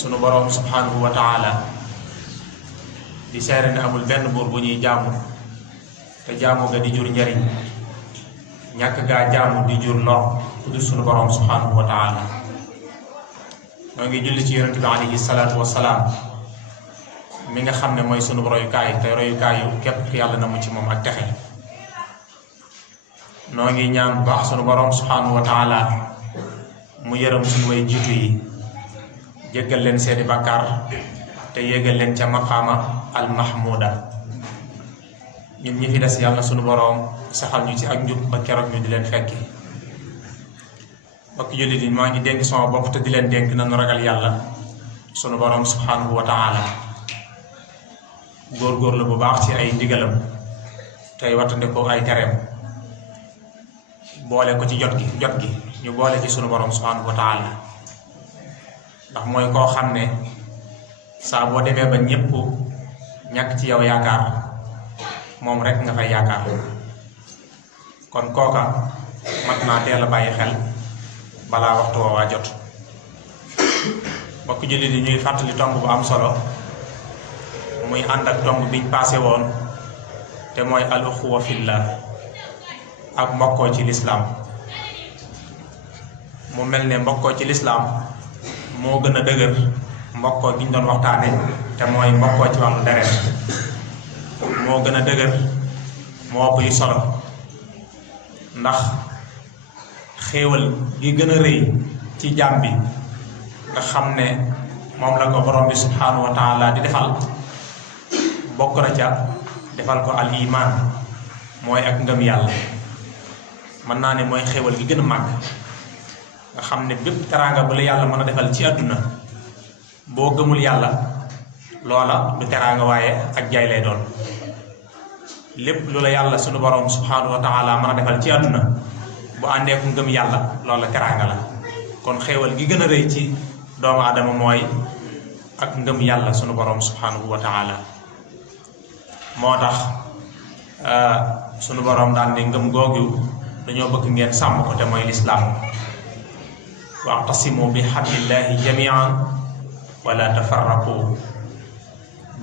sunu borom subhanahu wa taala di seere ne amul benn buur bu ñuy jaamu te jaamu ga di jur njariñ ñàkk gaa jaamu di jur lor ku dul sunu borom subhanahu wa taala noo ngi julli ci yonente bi alayhi salaatu wasalaam mi nga xam ne mooy sunu royukaay te royukaayu képp ku yàlla na mu ci moom ak texe noo ngi ñaan bu baax sunu borom subhanahu wa taala mu yërëm suñu way jiitu yi jéggal leen seeni bàkkaar te yéegal leen ca maqaama al mahmuda ñun ñi fi des yàlla sunu boroom saxal ñu ci ak njub ba keroog ñu di leen fekki mbokk jullit yi maa ngi dénk sama bopp te di leen dénk nañu ragal yàlla sunu boroom subhanahu wa taala góor-góorlu bu baax ci ay ndigalam tey wattandikoo ay tereem boole ko ci jot gi ñu boole ci sunu boroom subhanahu wa taala ndax mooy koo xam ne saa boo demee ba ñépp ñàkk ci yow yaakaar moom rek nga fay yaakaar kon kooka mat naa teel a bàyyi xel balaa waxtu waa jot mbokk jullit yi ñuy fàttali tomb bu am solo muy ànd ak tomb biñ paase woon te mooy al uxuwa fillah ak mbokkoo ci lislaam mu mel ne mbokkoo ci lislaam moo gën a dëgër mbokkoo gi ñu doon waxtaane te mooy mbokkoo ci wàllu deret moo gën a dëgër moo ëpp yu solo ndax xéewal gi gën a rëy ci jaam bi nga xam ne moom la ko borom bi subhanahu wa taala di defal bokk na ca defal ko al iman mooy ak ngëm yàlla mën naa ne mooy xéewal gi gën a màgg nga xam ne bépp teraanga bu la yàlla mën a defal ci àdduna boo gëmul yàlla loola du teraanga waaye ak jaay lay doon lépp lu la yàlla sunu borom subhanahu wa taala mën a defal ci àdduna bu àndeeku ngëm yàlla loola teraanga la kon xéewal gi gën a rëy ci doomu aadama mooy ak ngëm yàlla sunu borom subhanahu wa taala moo tax sunu borom daan ne ngëm googu dañoo bëgg ngeen sàmm ko te mooy lislaam wa'tasimu bi hablillahi jami'an wala tafarraqu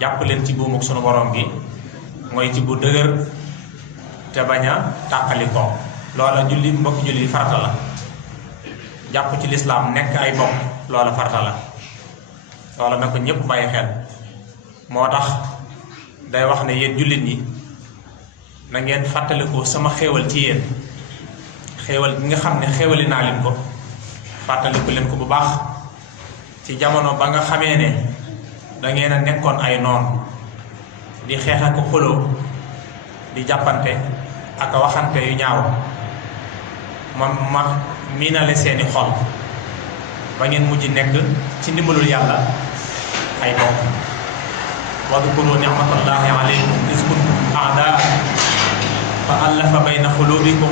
jàpp leen ci buumuk sunu borom gi mooy ci bu dëgër te bañ a tàqalikoo loola julli mbokki julli farata la jàpp ci lislaam nekk ay bokk loola farata la loola na ko ñépp bàyyi xel moo tax day wax ne yéen jullit ñi na ngeen fàttalikoo sama xéewal ci yéen xéewal gi nga xam ne xéewali naa leen ko fàttaliku leen ko bu baax ci jamono ba nga xamee ne da ngeen a nekkoon ay noon di xeex ak xuloo di jàppante ak waxante yu ñaaw ma miinale seeni xol ba ngeen mujj nekk ci ndimbalul yàlla ay bokk wadkuru ni'matallahi alaykum iz kuntum a'daa fa allafa bayna qulubikum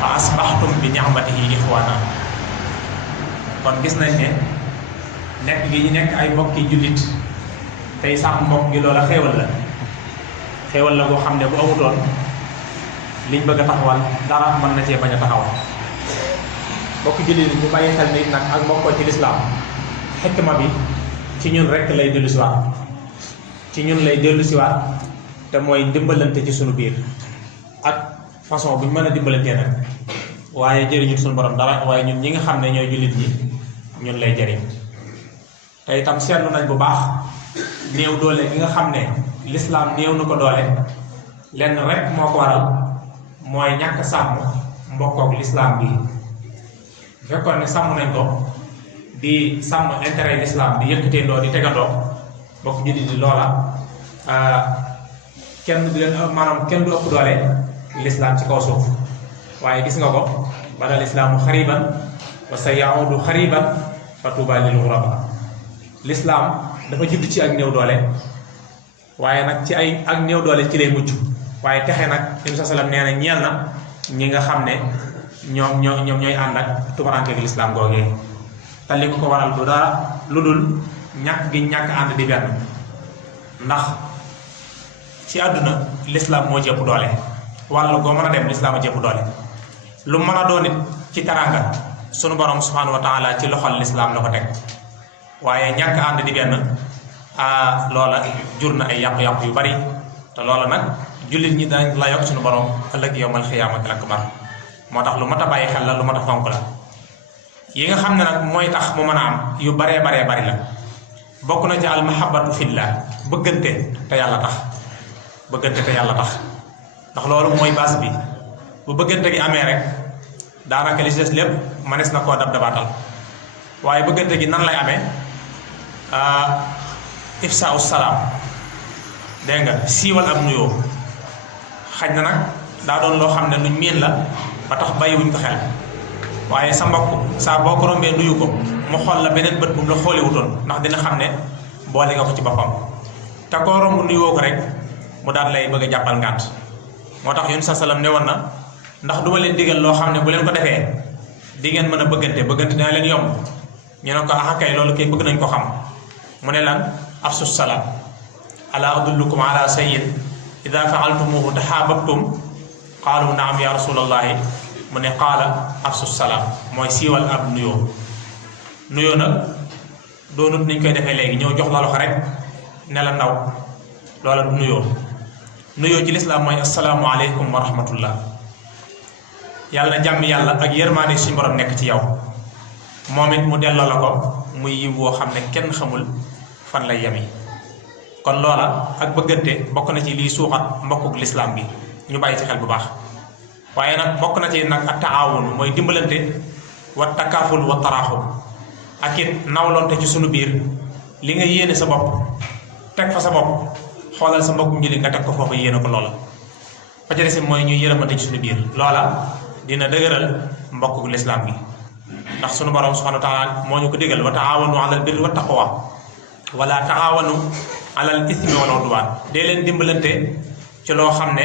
fa asbahtum bi ni'matihi ikhwana kon gis nañ ne nekk gi ñu nekk ay mbokki jullit tey sax mbokk gi loola xéewal la boo xam ne bu amutoon liñ bëgg a taxawal dara mën na cee bañ a taxaw mbokki jullit ñu bàyyi xel nit nag ak mbokkoo ci lislaam xikma bi ci ñun rekk lay dellu siwaat ci ñun lay dellu siwaat te mooy dimbalante ci sunu biir ak façon bu ñu mën a dimbalantee nag waaye jëriñu suñu borom dara waaye ñun ñi nga xam ne ñooy jullit ñi ñun lay jëriñ te itam seetlu nañ bu baax néew doole gi nga xam ne lislaam néew na ko doole lenn rek moo ko waral mooy ñàkk sàmm mbokkook lislaam bi fekkoon ne sàmm nañ ko di sàmm intérêt lislaam di yëkkateendoo di tegandoo mbokk jullit di loola kenn du leen maanaam kenn du ëpp doole lislaam ci kaw suuf waaye gis nga ko badal islaamu xariban wa sa yaudu xariban fa tuuba lil ghuraba lislaam dafa judd ci ak néew doole waaye nag ci ay ak néew doole ci lay mucc waaye texe nag Nabi sallam nee na ñeel na ñi nga xam ne ñoom ñooy ànd ak tubarankeeg lislaam googee te li ko waral du dara lu dul ñàkk gi ñàkk ànd di benn ndax ci àdduna lislaam moo ci ëpp doole wàllu goo mën a dem lislaam a ci ëpp doole lu mën a doon it ci teraanga sunu borom subhanahu wa taala ci loxol lislaam la ko teg waaye ñàkk ànd di benn loola jur na ay yàqu-yàqu yu bari te loola nag jullit ñi dañ la yokk suñu borom ëllëg yawmal xiyaamatil akbar moo tax lu mat a bàyyi xel la lu mat a fonk la yi nga xam ne nag mooy tax mu mën a am yu baree bari la bokk na ci al mahabbatu fillah bëggante te yàlla tax ndax loolu mooy base bi bu bëggante gi amee rek daanaka li des lépp mënees na koo dabaatal waaye bëggante gi nan lay amee ifsaa'u salaam dégg nga siiwal ab nuyoo xaj na nag daa doon loo xam ne luñ miin la ba tax bàyyiwuñ ko xel waaye sa mbokk saa boo ko rombee nuyu ko mu xool la beneen bët bu mu la xooliwutoon ndax dina xam ne boole nga ko ci boppam te koo romb nuyoo ko rek mu daal lay bëgg a jàppal ngànt moo tax yun sa salam ne woon na ndax duma leen digal loo xam ne bu leen ko defee di ngeen mën a bëggante dina leen yomb ñu ne ko kay loolu kay bëgg nañ ko xam mu ne lan afsus salaam ala adullukum ala shay'in ida fa'altumuhu tahaababtum qaalu naam ya rasulallahi mu ne qaala afsus salaam mooy siiwal ab nuyoo nag doonut niñ koy defee léegi ñëw jox la loxo rek ne la ndaw loola du nuyoo ci lislaam mooy assalaamu aleykum wa rahmatullah yàlla na jàmm yàlla ak yërmaande suñu borom nekk ci yow moom it mu delloo la ko muy yiw woo xam ne kenn xamul fan lay yemi kon loola ak bëggante bokk na ci liy suuxat mbokkuk lislaam bi ñu bàyyi ci xel bu baax waaye nag bokk na ci nag ak taawun mooy dimbalante wa takaaful wa taraaxum ak it nawlonte ci sunu biir li nga yéene sa bopp teg fa sa bopp xoolal sa mbokkum jullit nga teg ko foofu yéene ko loola fa ca des mooy ñuy yërëmante ci sunu biir loola dina dëgëral mbokkuk lislaam bi ndax sunu borom subhanahu wa taala moo ñu ko digal wa taawanu alal birri wa taqwa wala taawanu alal ismi wal udwan dee leen dimbalante ci loo xam ne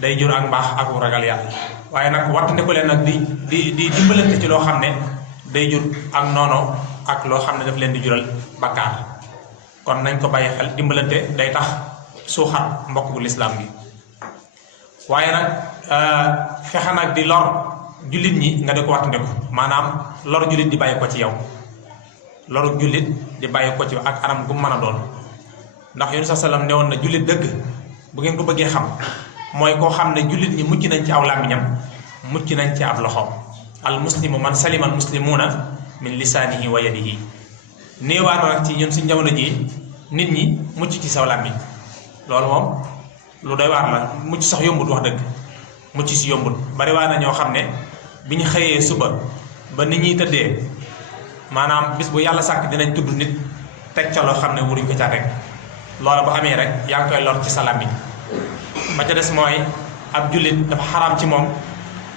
day jur ak mbaax ak ragal yàlla waaye nag wattandiku leen nag di dimbalante ci loo xam ne day jur ak noono ak loo xam ne daf leen di jural bakkaar kon nañ ko bàyyi xel dimbalante day tax suuxat mbokk gu lislaam bi waaye nag fexe nag di lor jullit ñi nga di ko wattandiku maanaam lor jullit di bàyyi ko ci yow loru jullit di bàyyi ko ci ak anam gu mën a doon ndax yonent sa salaam ne woon na jullit dëgg bu ngeen ko bëggee xam mooy koo xam ne jullit ñi mucc nañ ci aw làmmiñam mucc nañ ci ab loxoom al muslimu man salima al muslimuuna min lisaanihi wa yadihi néewaana nag ci ñun suñ jamono ji nit ñi mucc ci saw làmmiñ loolu moom lu doy waar la mucc sax yombut wax dëgg mucc si yombut bari waa na ñoo xam ne bi ñu xëyee suba ba nit ñiy tëddee maanaam bis bu yàlla sàkk dinañ tudd nit teg ca loo xam ne wuruñ ko ca rek loola bu amee rek yaa ngi koy lor ci sa làmmiñ ba ca des mooy ab jullit dafa xaraam ci moom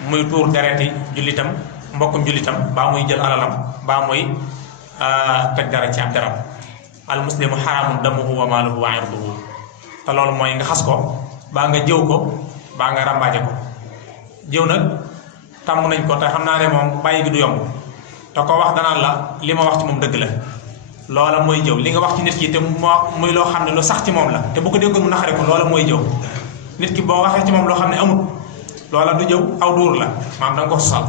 muy tuur dereti jullitam mbokkum jullitam baa muy jël alalam baa muy teg dara ci ab deram al muslimu xaraamun damuhu wa maaluhu wa irduhu te loolu mooy nga xas ko baa nga jëw ko baa nga ràmbaaje ko jëw nag tàmm nañ ko te xam naa ne moom bàyyi gi du yomb te ko wax danaan la li ma wax ci moom dëgg la loola mooy jëw li nga wax ci nit ki te muy loo xam ne lu sax ci moom la te bu ko déggoon mu naxare ko loola mooy jëw nit ki boo waxee ci moom loo xam ne amut loola du jëw aw duur la maanaam da nga ko sosal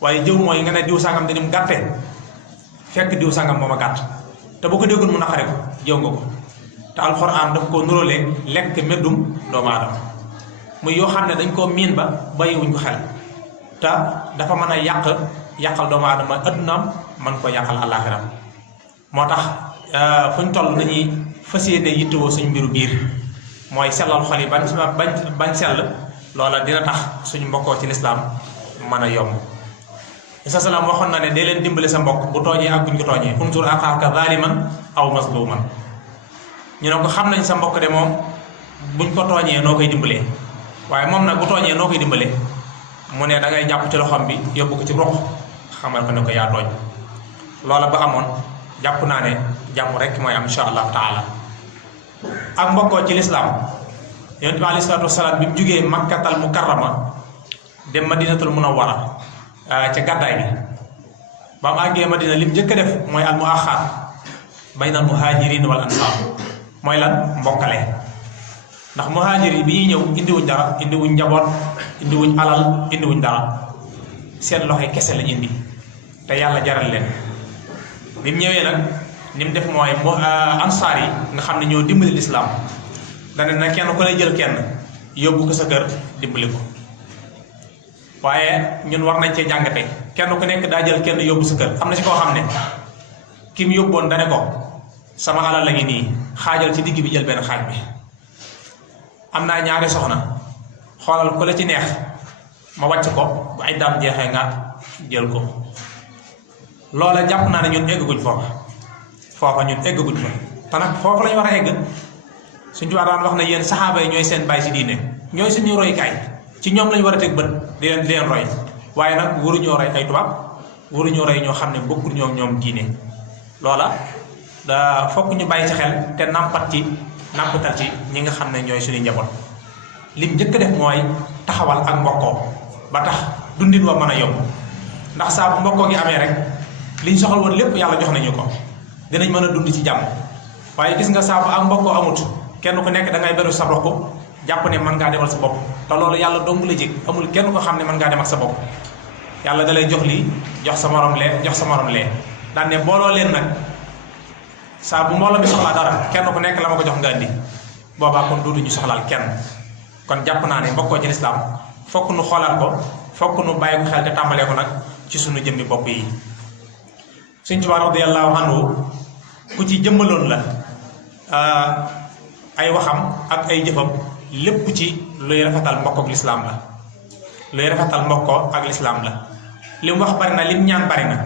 waaye jëw mooy nga ne diw sangam dañu mu gàttee fekk diw sangam moom a gàtt te bu ko déggoon mu naxare ko jëw nga ko te alxuraan daf koo nuróolee lekk meddum doomu aadama muy yoo xam ne dañ koo miin ba bàyyiwuñ ko xel te dafa mën a yàqal doomu aadama addunaam mën ko yàqal àllaaxiram moo tax fuñ toll nañuy fas yéene yittewoo suñ mbiru biir mooy sellal xol yi bañ sell loola dina tax suñu mbokkoo ci lislaam mën a yomb isa salaam waxoon na ne dee leen dimbali sa mbokk bu tooñee ak buñ ko tooñee unsur axaaka zaaliman aw mazluman ñu ne ko xam nañ sa mbokk de moom buñ ko tooñee noo koy dimbalee waaye moom nag bu tooñee noo koy dimbalee mu ne da ngay jàpp ci loxoom bi yóbbu ko ci ruq xamal ko ne ko yaa tooñ loola ba amoon jàpp naa ne jàmm rek mooy am insha allahu taala ak mbokkoo ci lislaam yonent bi alayhi salaatu wasalaam bi mu jugee makkatal mukarrama dem madinatul munawwara ca gàddaay bi ba mu àggee madina lim njëkk a def mooy al muaxaat bayna al muhajirin wal ansar mooy lan mbokkale ndax muhajir yi bi ñuy ñëw indiwuñ dara indiwuñ njaboot indiwuñ alal indiwuñ dara seen loxoy kese lañ indi te yàlla jaral leen bi mu ñëwee nag ni mu def mooy ansaar yi nga xam ne ñoo dimbali lislaam dane na kenn ku lay jël kenn yóbbu ko sa kër dimbali ko waaye ñun war nañ cee jàngate kenn ku nekk daa jël kenn yóbbu sa kër am na ci koo xam ne ki mu yóbboon dane ko sama alal la ngi nii xaajal ci digg bi jël benn xaaj bi am naa ñaari soxna xoolal ku la ci neex ma wàcc ko bu ay daam jeexee nga jël ko loola jàpp naa ne ñun eggaguñ foofa ñun eggaguñ fa te nag foofu lañu war a egg suñ tubaab daan wax ne yéen saxaaba yi ñooy seen bàyyi si diine ñooy suñu roykaay ci ñoom lañu war a teg bët di leen roy waaye nag waruñoo roy ay tubaab waruñoo roy ñoo xam ne bokkul ñoom diine loola da fokk ñu bàyyi ci xel te nàmpatal ci ñi nga xam ne ñooy suñu njaboot lim njëkk a def mooy taxawal ak mbokkoo ba tax dundin wa mën a yomb ndax saa bu mbokkoo gi amee rek liñ soxal woon lépp yàlla jox nañu ko dinañ mën a dund ci jàmm waaye gis nga saa bu ak mbokkoo amut kenn ku nekk da ngay beru sa bokk jàpp ne mën ngaa demal sa bopp te loolu yàlla dong la jég amul kenn ko xam ne mën ngaa dem ak sa bopp yàlla da lay jox lii jox sa morom lee jox sa morom lee daan ne booloo leen nag saa bu mbooloo mi soxlaa dara kenn ku nekk la ma ko jox nga indi boobaa kon dootuñu soxlaal kenn kon jàpp naa ne mbokkoo ci lislaam fokk nu xoolaat ko fokk nu bàyyi ko xel te tàmbalee ko nag ci sunu jëmmi bopp yi Sëñ Tuubaa radiyallaahu anhu ku ci jëmmaloon la ay waxam ak ay jëfam lépp ci luy rafetal mbokk ak lislaam la luy rafetal mbokkoo ak lislaam la li mu wax bari na lim ñaan bari na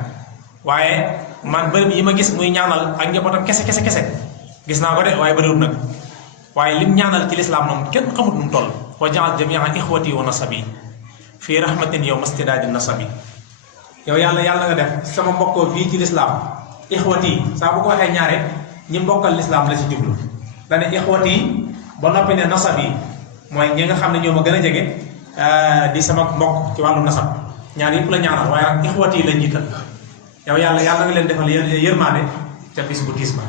waaye man bërëb yi ma gis muy ñaanal ak njabootam kese gis naa ko de waaye bëriwul nag waaye lim ñaanal ci lislaam moom kenn xamut nu mu toll wa jaal jamii'an ixwati wa nasabi fii rahmatin yow mastidaadi nasabi yow yàlla nga def sama mbokkoo fii ci lislaam ixwati saa bu ko waxee ñaare ñi mbokkal lislaam la ci jublu dane ixwati ba noppi ne nasabi mooy ñi nga xam ne ñoo ma gën a jege di sama mbokk ci wàllu nasab ñaar yëpp la ñaanal waaye nag ixwati la njiital yow yàlla nga leen defal yërmaande ca bis bu tiis ba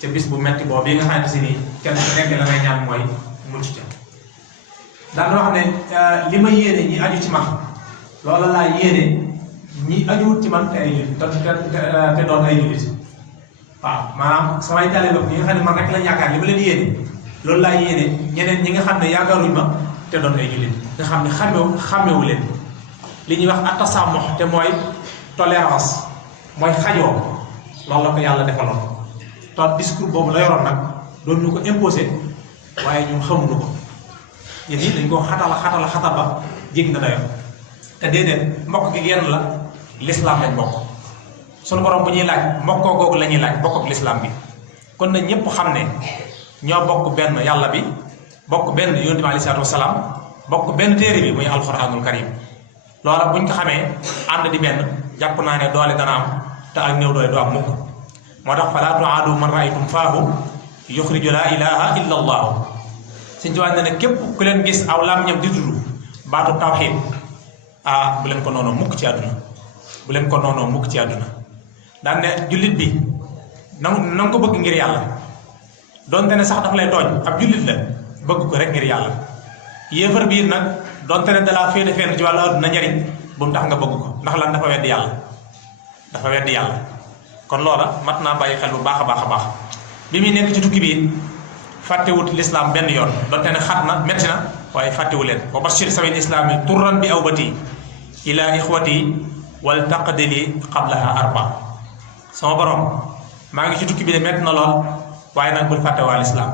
ca bis bu metti boobu bi nga xamante si nii kenn ku nekk la ngay ñaan mooy mucc ca daan wax ne li ma yéene ñi aju ci man loola laa yéene ñi ajuwut ci man te ay jullit te doon ay jullit waaw maanaam samay taalibe ñi nga xam ne man rek lañ yaakaar li ma leen yéene loolu laa yéene ñeneen ñi nga xam ne yaakaaruñ ma te doon ay jullit nga xam ne xàmmewu leen li ñuy wax at-tasamuh te mooy tolérance mooy xajoo loolu la ko yàlla defaloon te discours boobu la yoroon nag doon ñu ko imposé waaye ñun xamuñu ko yéen it dañ koo xatal ba jéggi na dayo te déedéet mbokk gi genn la lislaam lañ bokk sunu borom bu ñuy laaj mbokkoo googu la ñuy laaj bokk ak lislaam bi kon na ñëpp xam ne ñoo bokk benn yàlla bi bokk benn yonent bi aleyhi salaatu wasalaam bokk benn téere bi muy alxuraanul karim loola buñ ko xamee ànd di benn jàpp naa ne doole dana am te ak néew doole du am mukk moo tax falaa tuaadu man raaytum faahu yuxriju laa ilaha illa allahu suñ ci wàññi ne képp ku leen gis aw làmmiñam di tudd baatu tawxiid bu leen ko noonu mukk ci àdduna daan ne jullit bi na nga ko bëgg ngir yàlla donte ne sax dafa lay tooñ ab jullit la bëgg ko rek ngir yàlla yéefar bii nag donte ne dalaa féete fenn ci wàllu àdduna njariñ bu mu tax nga bëgg ko ndax lan dafa weddi yàlla kon loola mat naa bàyyi xel bu baax a baax bi muy nekk ci tukki bi fàttewut lislaam benn yoon donte ne xat na metti na waaye fàttewu leen wa bashir sabil islaami turran bi awbati ila ixwati wal taqdili qablaha arba sama borom maa ngi ci tukki bi de metti na lool waaye nag bul fàtte waa lislaam